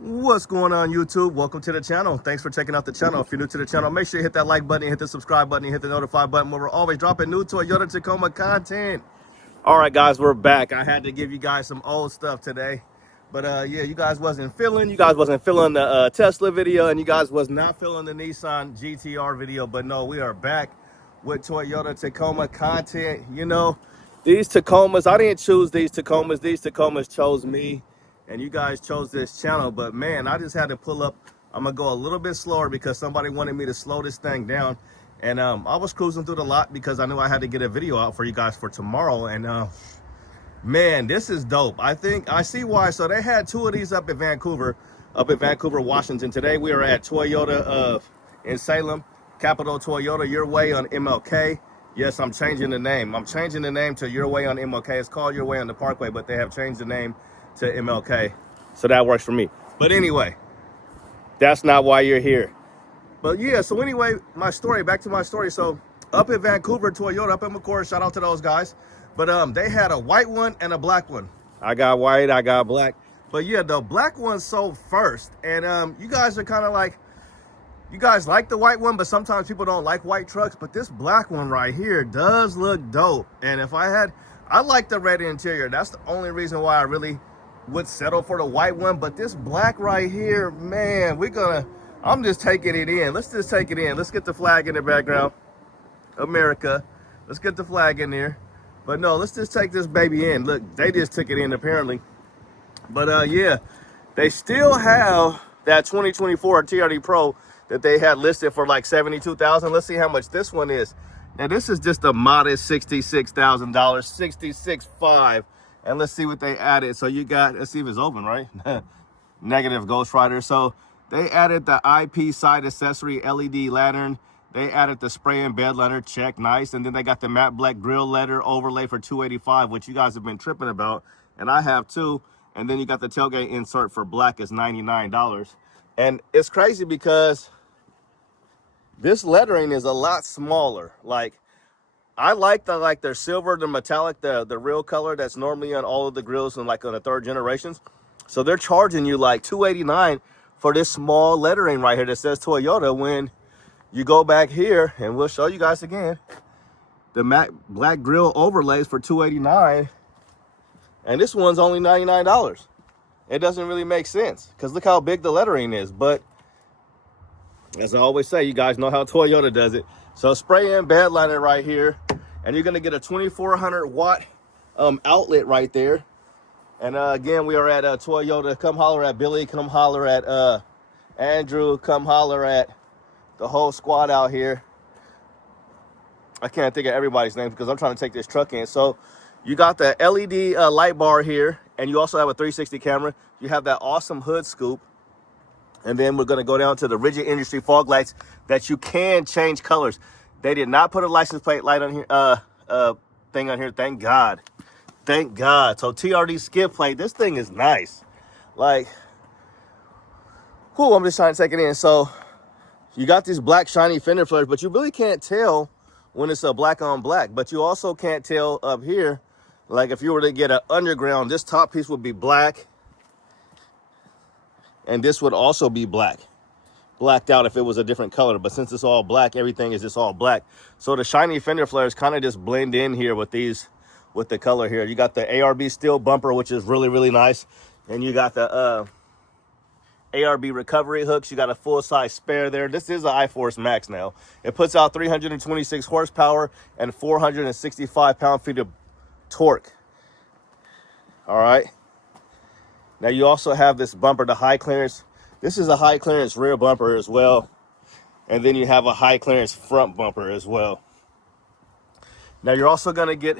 What's going on, YouTube? Welcome to the channel. Thanks for checking out the channel. If you're new to the channel, make sure you hit that like button, hit the subscribe button, hit the notify button, where we're always dropping new Toyota Tacoma content. All right, guys, we're back. I had to give you guys some old stuff today, but yeah, you guys wasn't feeling the Tesla video, and you guys was not feeling the Nissan GTR video. But no, we are back with Toyota Tacoma content. You know, these Tacomas, I didn't choose these Tacomas. These Tacomas chose me, and you guys chose this channel. But man, I just had to pull up. I'm gonna go a little bit slower because somebody wanted me to slow this thing down. And I was cruising through the lot because I knew I had to get a video out for you guys for tomorrow. And man, this is dope. I see why. So they had two of these up in Vancouver, Washington. Today we are at Toyota in Salem, Capital Toyota, Your Way on MLK. Yes, I'm changing the name. I'm changing the name to Your Way on MLK. It's called Your Way on the Parkway, but they have changed the name to MLK. So that works for me. But anyway, that's not why you're here. But yeah, so anyway, back to my story. So up in Vancouver, Toyota, up in McCord, shout out to those guys. But they had a white one and a black one. I got white, I got black. But yeah, the black one sold first. And you guys are kind of like, you guys like the white one, but sometimes people don't like white trucks. But this black one right here does look dope. And I like the red interior. That's the only reason why I really would settle for the white one. But this black right here, man, I'm just taking it in. Let's just take it in. Let's get the flag in the background. America. Let's get the flag in there. But no, let's just take this baby in. Look, they just took it in apparently. But yeah, they still have that 2024 TRD Pro that they had listed for like $72,000. Let's see how much this one is. Now this is just a modest $66,000, $66,500. And let's see what they added. So you got, let's see if it's open, right? Negative Ghost Rider. So they added the IP side accessory LED lantern. They added the spray and bed lantern, check, nice. And then they got the matte black grill letter overlay for $285, which you guys have been tripping about, and I have too. And then you got the tailgate insert for black is $99. And it's crazy because this lettering is a lot smaller. Like, I like their silver, the metallic, the real color that's normally on all of the grills and like on the third generations. So they're charging you like $289 for this small lettering right here that says Toyota. When you go back here, and we'll show you guys again, the matte black grill overlays for $289, and this one's only $99. It doesn't really make sense because look how big the lettering is. But as I always say, you guys know how Toyota does it. So spray in bed liner right here, and you're gonna get a 2400 watt outlet right there. And again, we are at Toyota. Come holler at Billy, come holler at Andrew, come holler at the whole squad out here. I can't think of everybody's name because I'm trying to take this truck in. So you got the LED light bar here, and you also have a 360 camera. You have that awesome hood scoop. And then we're gonna go down to the rigid industry fog lights that you can change colors. They did not put a license plate light on here, thing on here, thank God. Thank God. So TRD skid plate, this thing is nice. Like, whew, I'm just trying to take it in. So you got these black shiny fender flares, but you really can't tell when it's a black on black. But you also can't tell up here. Like if you were to get an underground, this top piece would be black. And this would also be blacked out if it was a different color. But since it's all black, everything is just all black. So the shiny fender flares kind of just blend in here with the color here. You got the ARB steel bumper, which is really, really nice. And you got the ARB recovery hooks. You got a full-size spare there. This is an iForce Max now. It puts out 326 horsepower and 465 pound-feet of torque. All right. Now you also have this bumper, the high clearance. This is a high clearance rear bumper as well. And then you have a high clearance front bumper as well. Now you're also gonna get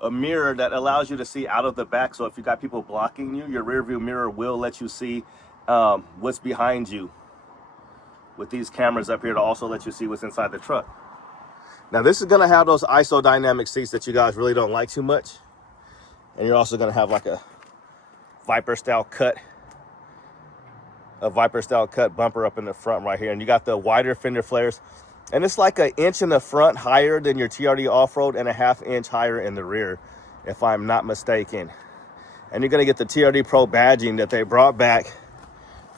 a mirror that allows you to see out of the back. So if you got people blocking you, your rear view mirror will let you see what's behind you with these cameras up here to also let you see what's inside the truck. Now this is gonna have those ISO dynamic seats that you guys really don't like too much. And you're also gonna have like a Viper style cut bumper up in the front right here. And you got the wider fender flares. And it's like an inch in the front higher than your TRD off-road and a ½ inch higher in the rear, if I'm not mistaken. And you're gonna get the TRD Pro badging that they brought back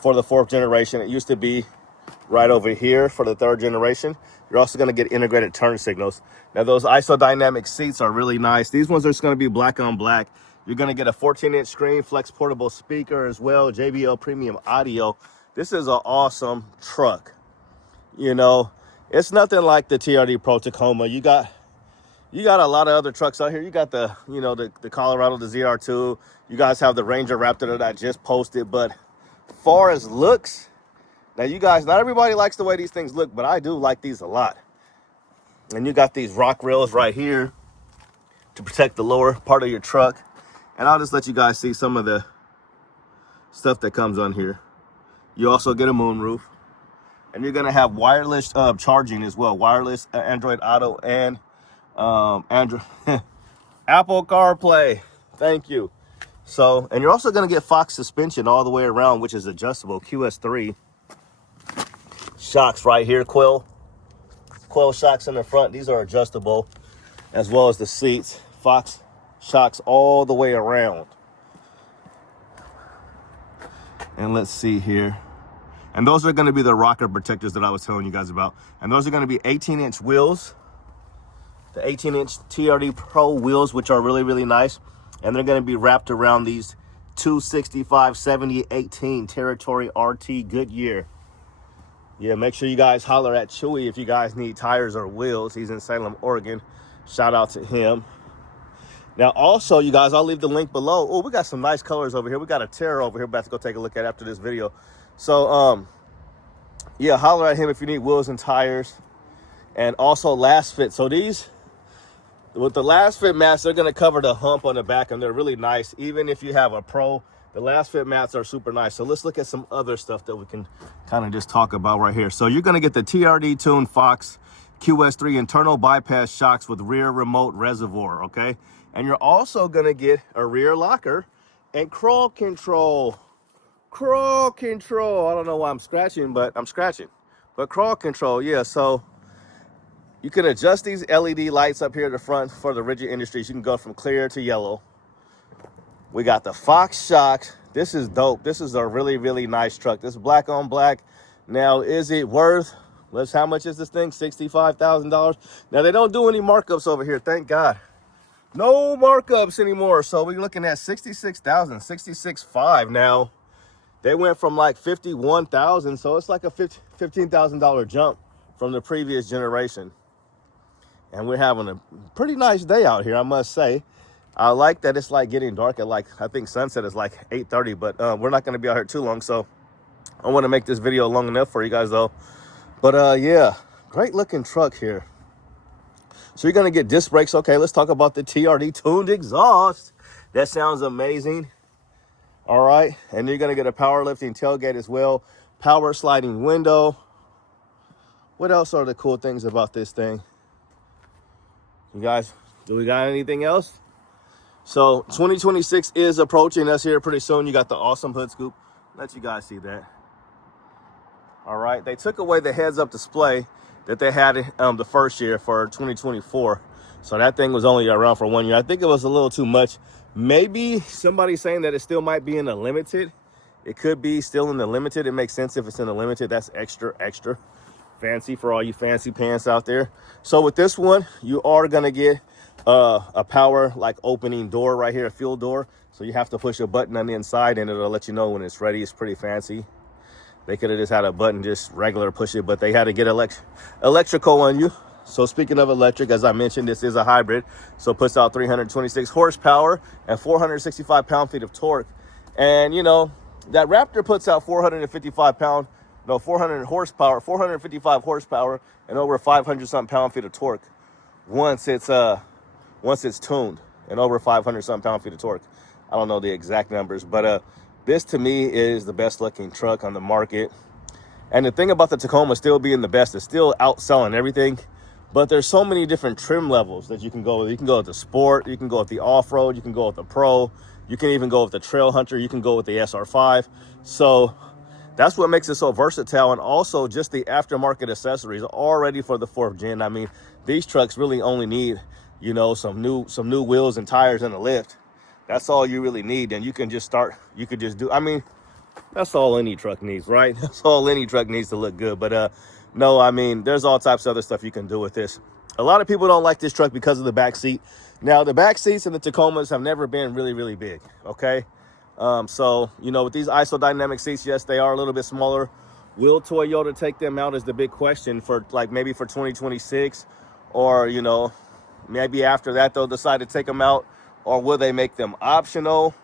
for the 4th generation. It used to be right over here for the 3rd generation. You're also going to get integrated turn signals. Now, those isodynamic seats are really nice. These ones are just going to be black on black. You're going to get a 14-inch screen, flex portable speaker as well, JBL premium audio. This is an awesome truck. You know, it's nothing like the TRD Pro Tacoma. You got a lot of other trucks out here. You got the, you know, the Colorado, the ZR2. You guys have the Ranger Raptor that I just posted. But far as looks, now you guys, not everybody likes the way these things look, but I do like these a lot. And you got these rock rails right here to protect the lower part of your truck. And I'll just let you guys see some of the stuff that comes on here. You also get a moonroof. And you're going to have wireless charging as well. Wireless Android Auto and Android Apple CarPlay. Thank you. So, and you're also going to get Fox suspension all the way around, which is adjustable. QS3 shocks right here. Coil shocks in the front. These are adjustable, as well as the seats. Fox shocks all the way around. And let's see here. And those are going to be the rocker protectors that I was telling you guys about. And those are going to be 18-inch wheels. The 18-inch TRD Pro wheels, which are really, really nice. And they're going to be wrapped around these 265/70/18 Territory RT Goodyear. Yeah, make sure you guys holler at Chewy if you guys need tires or wheels. He's in Salem, Oregon. Shout out to him. Now, also, you guys, I'll leave the link below. Oh, we got some nice colors over here. We got a Terror over here. About to go take a look at after this video. So, yeah, holler at him if you need wheels and tires. And also last fit. So these, with the last fit mats, they're going to cover the hump on the back, and they're really nice. Even if you have a Pro, the last fit mats are super nice. So let's look at some other stuff that we can kind of just talk about right here. So you're going to get the TRD tuned Fox QS3 internal bypass shocks with rear remote reservoir, okay? And you're also going to get a rear locker and crawl control. Crawl control. I don't know why I'm scratching, but I'm scratching. But crawl control, yeah. So you can adjust these LED lights up here at the front for the rigid industries. You can go from clear to yellow. We got the Fox shocks. This is dope. This is a really, really nice truck. This is black on black. Now, is it worth, how much is this thing? $65,000. Now, they don't do any markups over here, thank God. No markups anymore. So we're looking at $66,000, $66,500 now. They went from like $51,000, so it's like a $15,000 jump from the previous generation. And we're having a pretty nice day out here, I must say. I like that it's like getting dark at like, I think sunset is like 8:30, but we're not going to be out here too long, so I want to make this video long enough for you guys though. But yeah, great looking truck here. So you're going to get disc brakes. Okay, let's talk about the TRD tuned exhaust. That sounds amazing. All right, and you're going to get a power lifting tailgate as well. Power sliding window. What else are the cool things about this thing? You guys, do we got anything else? So 2026 is approaching us here pretty soon. You got the awesome hood scoop. Let you guys see that. All right, they took away the heads-up display that they had the first year for 2024. So that thing was only around for 1 year. I think it was a little too much. Maybe somebody's saying that it still might be in the limited. It could be still in the limited. It makes sense if it's in the limited. That's extra fancy for all you fancy pants out there. So with this one, you are going to get a power like opening door right here, a fuel door. So you have to push a button on the inside and it'll let you know when it's ready. It's pretty fancy. They could have just had a button, just regular push it, but they had to get electrical on you. So speaking of electric, as I mentioned, this is a hybrid. So it puts out 326 horsepower and 465 pound-feet of torque. And, you know, that Raptor puts out 455 horsepower and over 500-something pound-feet of torque once it's tuned, and over 500-something pound-feet of torque. I don't know the exact numbers, but this to me is the best-looking truck on the market. And the thing about the Tacoma still being the best is still outselling everything. But there's so many different trim levels that you can go with. You can go with the Sport, you can go with the Off-Road, you can go with the Pro, you can even go with the Trail Hunter, you can go with the SR5. So that's what makes it so versatile. And also just the aftermarket accessories already for the 4th gen. I mean, these trucks really only need, you know, some new wheels and tires and a lift. That's all you really need. And you can just start, you could just do, I mean, That's all any truck needs, right? That's all any truck needs to look good. But no, I mean, there's all types of other stuff you can do with this. A lot of people don't like this truck because of the back seat. Now, the back seats in the Tacomas have never been really, really big, okay? So, you know, with these isodynamic seats, yes, they are a little bit smaller. Will Toyota take them out is the big question for, like, maybe for 2026, or, you know, maybe after that they'll decide to take them out, or will they make them optional?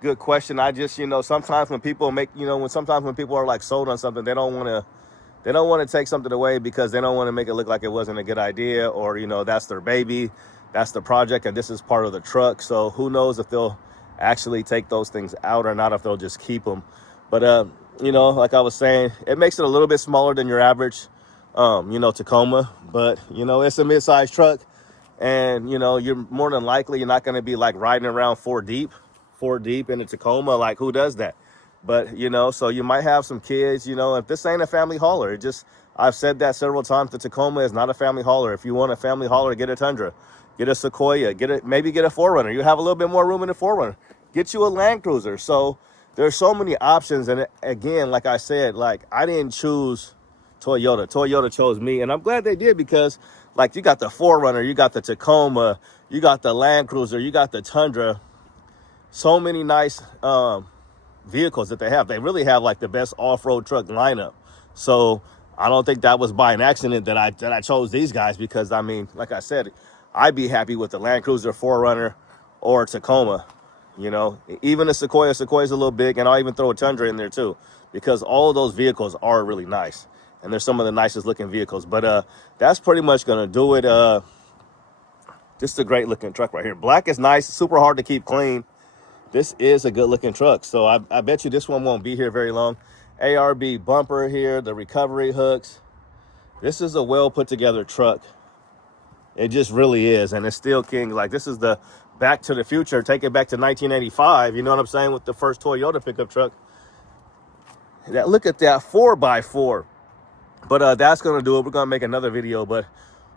Good question. I just, you know, sometimes when people make, you know, when people are like sold on something, they don't want to take something away because they don't want to make it look like it wasn't a good idea, or, you know, that's their baby, that's the project, and this is part of the truck. So who knows if they'll actually take those things out or not, if they'll just keep them. But you know, like I was saying, it makes it a little bit smaller than your average you know, Tacoma, but you know, it's a mid-sized truck, and you know, you're more than likely you're not going to be like riding around four deep in a Tacoma. Like, who does that? But you know, so you might have some kids, you know, if this ain't a family hauler. It just, I've said that several times, the Tacoma is not a family hauler. If you want a family hauler, get a Tundra, get a Sequoia, maybe get a 4Runner. You have a little bit more room in the 4Runner. Get you a Land Cruiser. So there's so many options. And again, like I said, like, I didn't choose Toyota. Toyota chose me, and I'm glad they did, because like, you got the 4Runner, you got the Tacoma, you got the Land Cruiser, you got the Tundra. So many nice vehicles that they have. They really have like the best off-road truck lineup. So I don't think that was by an accident that I chose these guys, because I mean, like I said, I'd be happy with the Land Cruiser, 4Runner, or Tacoma. You know, even a Sequoia's a little big, and I'll even throw a Tundra in there too, because all of those vehicles are really nice, and they're some of the nicest looking vehicles. But that's pretty much gonna do it. Just a great looking truck right here. Black is nice, super hard to keep clean. This is a good looking truck, so I bet you this one won't be here very long. ARB bumper here, the recovery hooks. This is a well put together truck. It just really is, and it's still king. Like, this is the Back to the Future, take it back to 1985, you know what I'm saying, with the first Toyota pickup truck. Look at that 4x4. But that's gonna do it. We're gonna make another video. But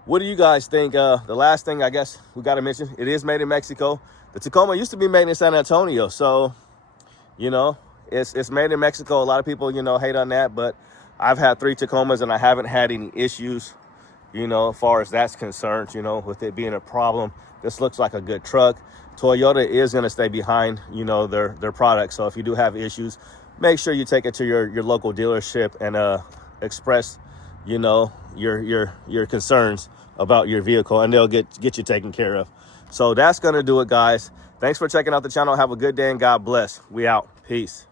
what do you guys think? The last thing I guess we gotta mention, it is made in Mexico. The Tacoma used to be made in San Antonio, so you know, it's made in Mexico. A lot of people, you know, hate on that, but I've had 3 Tacomas and I haven't had any issues, you know, as far as that's concerned, you know, with it being a problem. This looks like a good truck. Toyota is going to stay behind, you know, their product. So if you do have issues, make sure you take it to your local dealership and express, you know, your concerns about your vehicle, and they'll get you taken care of. So that's going to do it, guys. Thanks for checking out the channel. Have a good day, and God bless. We out. Peace.